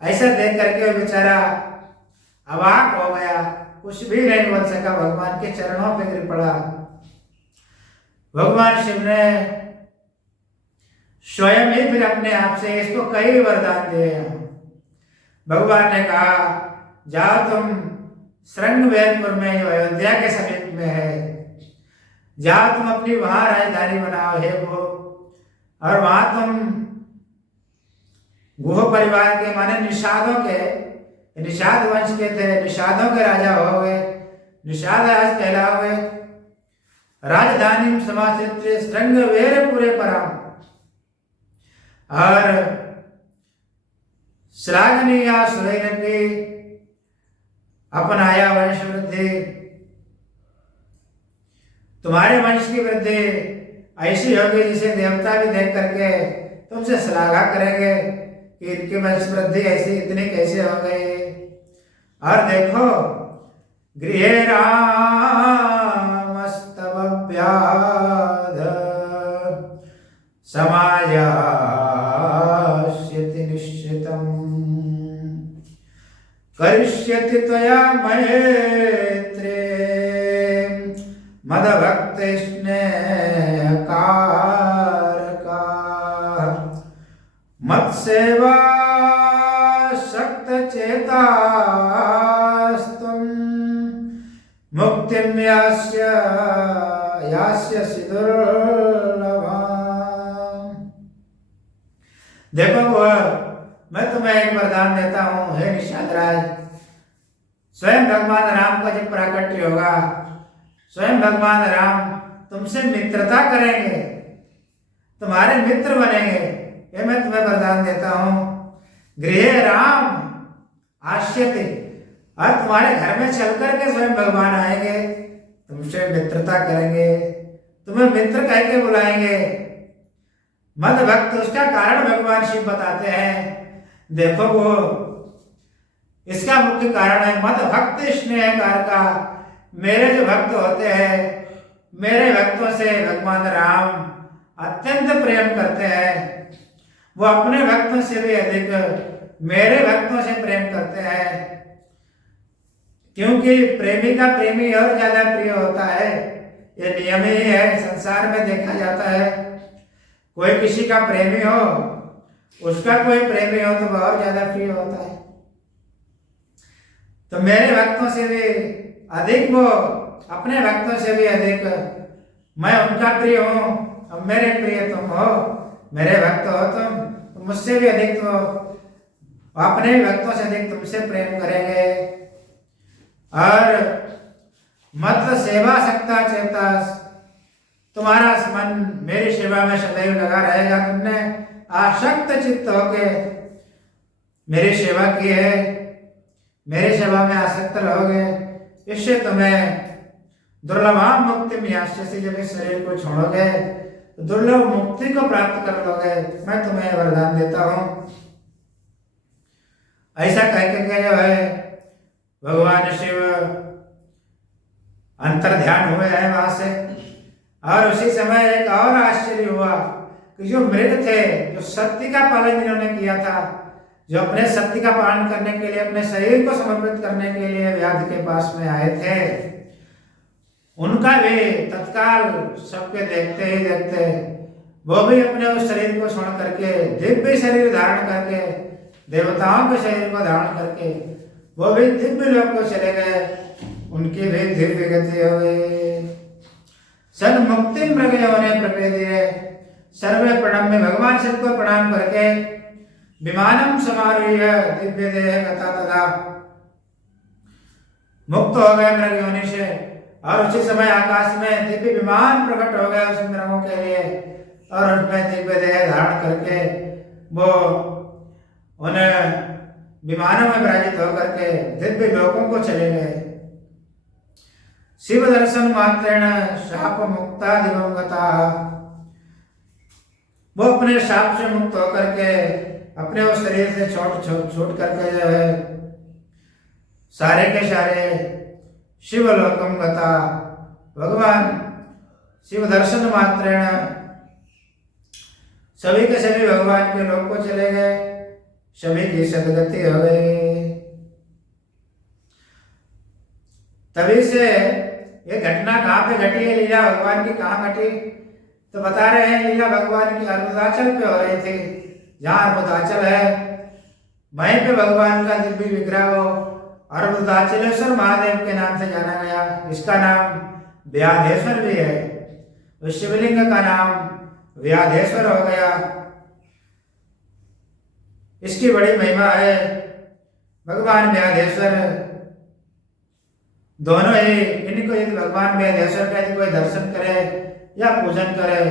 ऐसा देख करके बेचारा अवाक हो गया, कुछ भी नहीं बोल सका, भगवान के चरणों पे गिर पड़ा। भगवान शिव ने स्वयं ही फिर अपने आप से इसको कई वरदान दिए। भगवान ने कहा, जाओ तुम श्रृंगवेरपुर में, जो अयोध्या के समीप में है, जाओ तुम अपनी वहां राजधानी बनाओ हे गुह, और वहां तुम गुह परिवार के, माने निषादों के, निषाद वंश के थे, निषादों के राजा हो गए, निषाद राज कहलाओगे। राजधानी समाश्रित श्रृंगवेरपुरे परम, और श्लाघनीया सुरैरपि अपनाया वंश वृद्धि, तुम्हारे वंश की वृद्धि ऐसी होगी जिसे देवता भी देख करके तुमसे श्लाघा करेंगे कि इनकी वंश वृद्धि ऐसी इतनी कैसे हो गई। और देखो, गृहे रामस्तव व्याध समायास्यति निश्चितम् करिष्यति त्वया मैत्रे मदभक्तिस्नेहकारका मत्सेवा शक्तचेतास्त्वं मुक्तिं यास्यसि दुर्लभम्। देखो मैं तुम्हें एक वरदान देता हूं, हे निषाद राज, स्वयं भगवान राम का जब प्राकट्य होगा, स्वयं भगवान राम तुमसे मित्रता करेंगे, तुम्हारे मित्र बनेंगे, ये मैं तुम्हें वरदान देता हूं। गृहे राम आश्यति, और तुम्हारे घर में चल करके स्वयं भगवान आएंगे, तुमसे मित्रता करेंगे, तुम्हें मित्र कह के बुलाएंगे। मद भक्त, उसका कारण भगवान शिव बताते हैं। देखो वो इसका मुख्य कारण है मद भक्त स्नेहकार का। मेरे जो भक्त होते हैं, मेरे भक्तों से भगवान राम अत्यंत प्रेम करते हैं। वो अपने भक्तों से भी अधिक मेरे भक्तों से प्रेम करते हैं, क्योंकि प्रेमी का प्रेमी और ज्यादा प्रिय होता है। ये नियम ही है, संसार में देखा जाता है। कोई किसी का प्रेमी हो, उसका कोई प्रेमी हो तो वह और ज्यादा प्रिय होता है। तो मेरे भक्तों से भी अधिक वो अपने भक्तों से भी अधिक मैं उनका प्रिय हूं। अब मेरे प्रिय तुम हो, मेरे भक्त हो तुम, तो मुझसे भी अधिक तो अपने भक्तों से अधिक तुमसे प्रेम करेंगे। और मत सेवा सकता चेतास, तुम्हारा मन मेरी सेवा में सदैव लगा रहेगा। तुमने आसक्त चित्त होके मेरी सेवा की है, मेरी सेवा में आसक्त रहोगे, इससे तुम्हें दुर्लभाम मुक्ति में से जब इस शरीर को छोड़ोगे तो दुर्लभ मुक्ति को प्राप्त कर लोगे। मैं तुम्हें वरदान देता हूं। ऐसा कहकर के जो है भगवान शिव अंतर ध्यान हुए हैं वहां से। और उसी समय एक और आश्चर्य हुआ कि जो मृग थे, जो सत्य का पालन जिन्होंने किया था, जो अपने सत्य का पालन करने के लिए अपने शरीर को समर्पित करने के लिए व्याध के पास में आए थे, उनका भी तत्काल सबके देखते ही देखते वो भी अपने उस शरीर को छोड़ करके दिव्य शरीर धारण करके, देवताओं के शरीर को धारण करके वो भी दिव्य लोक को चले गए। उनकी भी दिव्य गति हो गई। सन मुक्ति मृग होने प्रपेदिये, सर्वे प्रणम्य, भगवान शिव को प्रणाम करके विमानम समारूह्य दिव्य देह गता तदा मुक्त हो गए मृग योनि से। और उसी समय आकाश में दिव्य विमान प्रकट हो गया उस मृगों के लिए, और उनमें दिव्य देह धारण करके वो उन विमानों में विराजित होकर के दिव्य लोकों को चले गए। शिव दर्शन मात्रेण शाप मुक्ता दिवंगता, वो अपने शाप से मुक्त होकर के अपने उस शरीर से छोट करके जो है सारे के सारे शिवलोकम गता, भगवान शिव दर्शन मात्रेण सभी के सभी भगवान के लोक को चले गए, सभी की सदगति हो गई। तभी से ये घटना कहाँ पे घटी है, लीला भगवान की कहाँ घटी, तो बता रहे हैं लीला भगवान की अर्बुदाचल पे हो रही थी। जहाँ अर्बुदाचल है वहीं पे भगवान का दिव्य विग्रह हो अर्बुदाचलेश्वर महादेव के नाम से जाना गया। इसका नाम व्याधेश्वर भी है, उस शिवलिंग का नाम व्याधेश्वर हो गया। इसकी बड़ी महिमा है। भगवान व्याधेश्वर दोनों ही, इनको यदि भगवान व्याधेश्वर का यदि कोई दर्शन करे या पूजन करे,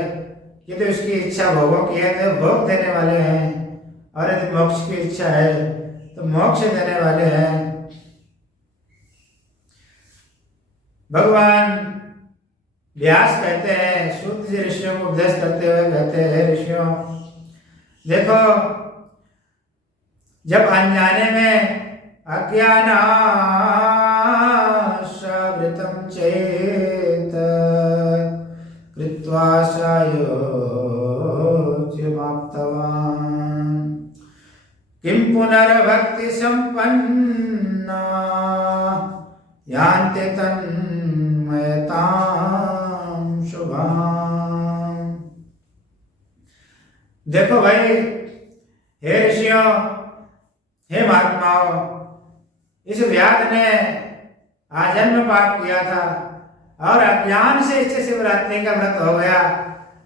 यदि उसकी इच्छा भोगों की है तो भोग देने वाले हैं, और यदि मोक्ष की इच्छा है तो मोक्ष देने वाले हैं। भगवान व्यास कहते हैं, सूत जी ऋषियों को उपदेश करते हुए कहते हैं, ऋषियों देखो, जब अनजाने में अज्ञानाश्रावृतं चेत कृत्वा सायोज्यमाप्तवान् किं पुनर्भक्ति संपन्ना यान्ति तन्मयतां शुभाम्। देखो भाई, हे ऋषियों, हे महात्माओं, इस व्याध ने आजन्म पाप किया था और अज्ञान से इससे शिवरात्रि का व्रत हो गया।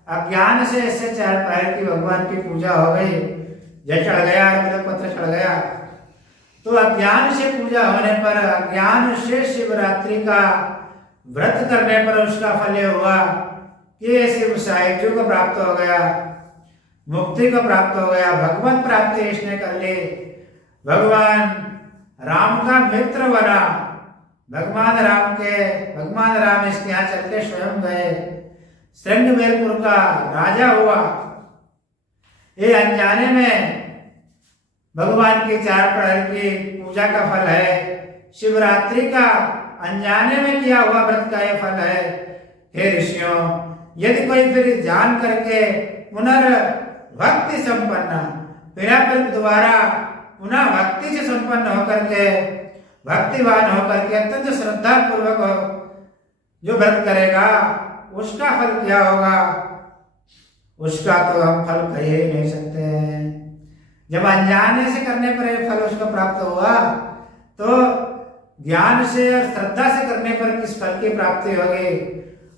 अज्ञान से इससे 4 प्रहर की भगवान की पूजा हो गई, जल चढ़ गया, पत्र चढ़ गया। तो अज्ञान से पूजा होने पर, अज्ञान से शिवरात्रि का व्रत करने पर उसका फल यह हुआ कि शिव साहित्य को प्राप्त हो गया, मुक्ति को प्राप्त हो गया, भगवत प्राप्ति इसने कर ली। भगवान राम का मित्र बना। भगवान राम इसके यहाँ चल के स्वयं गए, श्रृंगवेरपुर का राजा हुआ। ये अनजाने में भगवान की 4 प्रहर की पूजा का फल है, शिवरात्रि का अनजाने में किया हुआ व्रत का यह फल है। हे ऋषियों, यदि कोई फिर जान करके पुनर्भक्ति संपन्न, फिर दोबारा पुनः भक्ति से संपन्न होकर के, भक्तिवान होकर के अत्यंत श्रद्धा पूर्वक जो व्रत करेगा उसका फल क्या होगा, उसका तो हम फल कह ही नहीं सकते हैं। जब अनजाने से करने पर यह फल उसको प्राप्त हुआ, तो ज्ञान से और श्रद्धा से करने पर किस फल की प्राप्ति होगी,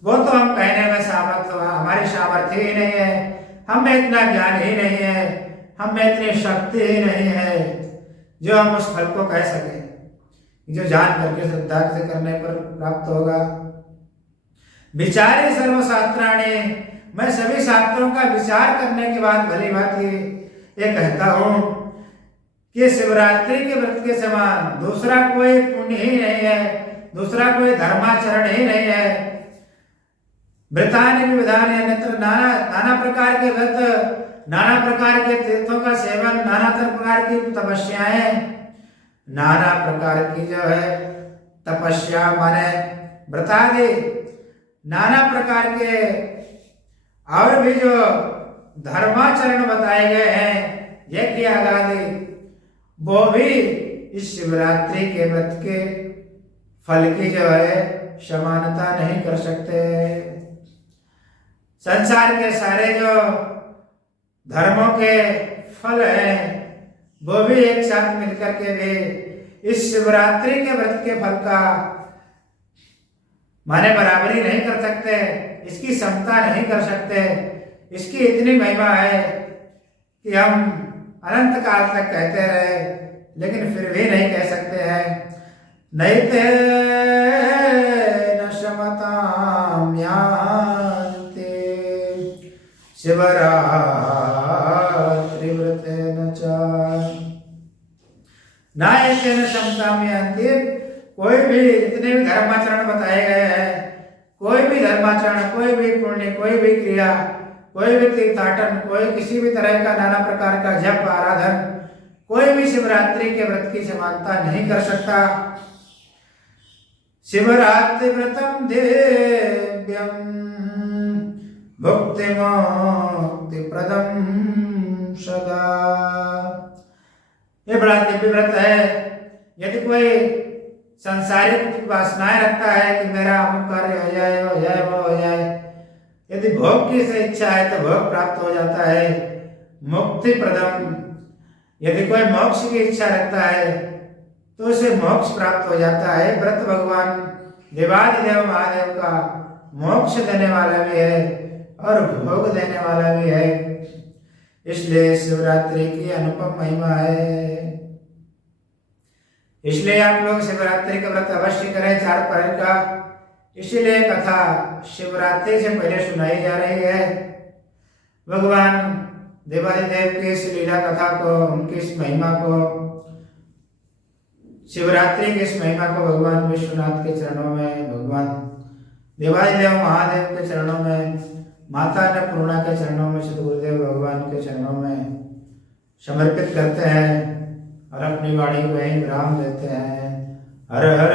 वो तो हम कहने में हमारी सामर्थ्य ही नहीं है, हम में इतना ज्ञान ही नहीं है, हम में इतनी शक्ति ही नहीं है जो हम उस फल को कह सके, जो जान करके श्रद्धा से करने पर प्राप्त होगा। विचारे सर्वशास्त्राणी, मैं सभी शास्त्रों का विचार करने के बाद भली भांति ये कहता हूं कि शिवरात्रि के व्रत के समान दूसरा कोई पुण्य ही नहीं है, दूसरा कोई धर्माचरण ही नहीं है। व्रतानि विविधानि अन्यत्र, नाना प्रकार के व्रत, नाना प्रकार के तीर्थों का सेवन, नाना प्रकार की तपस्याएं, नाना प्रकार की जो है तपस्या माने व्रतादि, नाना प्रकार के और भी जो धर्माचरण बताए गए हैं, यज्ञ आदि, वो भी इस शिवरात्रि के व्रत के फल की जो है समानता नहीं कर सकते। संसार के सारे जो धर्मों के फल हैं, वो भी एक साथ मिलकर के भी इस शिवरात्रि के व्रत के फल का माने बराबरी नहीं कर सकते, इसकी समता नहीं कर सकते। इसकी इतनी महिमा है कि हम अनंत काल तक कहते रहे, लेकिन फिर भी नहीं कह सकते हैं। नैते न शमतां यान्ति शिवरात्रि व्रतेन च, नैते न शमतां यान्ति, कोई भी जितने भी धर्माचरण बताए गए हैं, कोई भी धर्माचरण, कोई भी पुण्य, कोई भी क्रिया, कोई भी तीर्थाटन, कोई किसी भी तरह का नाना प्रकार का जप आराधन, कोई भी शिवरात्रि के व्रत की समानता नहीं कर सकता। शिवरात्रि व्रतम दिव्यम भुक्ति मुक्ति प्रदम सदा, ये बड़ा दिव्य व्रत है। यदि कोई सांसारिक वासनाएं रखता है कि मेरा अमुक कार्य हो जाए, हो जाए, वो हो जाए, यदि भोग की से इच्छा है तो भोग प्राप्त हो जाता है। मुक्ति प्रदम, यदि कोई मोक्ष की इच्छा रखता है तो उसे मोक्ष प्राप्त हो जाता है। व्रत भगवान देवादिदेव महादेव का मोक्ष देने वाला भी है और भोग देने वाला भी है, इसलिए शिवरात्रि की अनुपम महिमा है। इसलिए आप लोग शिवरात्रि का व्रत अवश्य करें, 4 प्रहर का। इसीलिए कथा शिवरात्रि से पहले सुनाई जा रही है। भगवान देवादिदेव की इस लीला कथा को, उनकी इस महिमा को, शिवरात्रि की इस महिमा को भगवान विश्वनाथ के चरणों में, भगवान देवादिदेव महादेव के चरणों में, माता अन्नपूर्णा के चरणों में, सदगुरुदेव भगवान के चरणों में समर्पित करते हैं और अपनी वाणी को यही विराम देते हैं। हर हर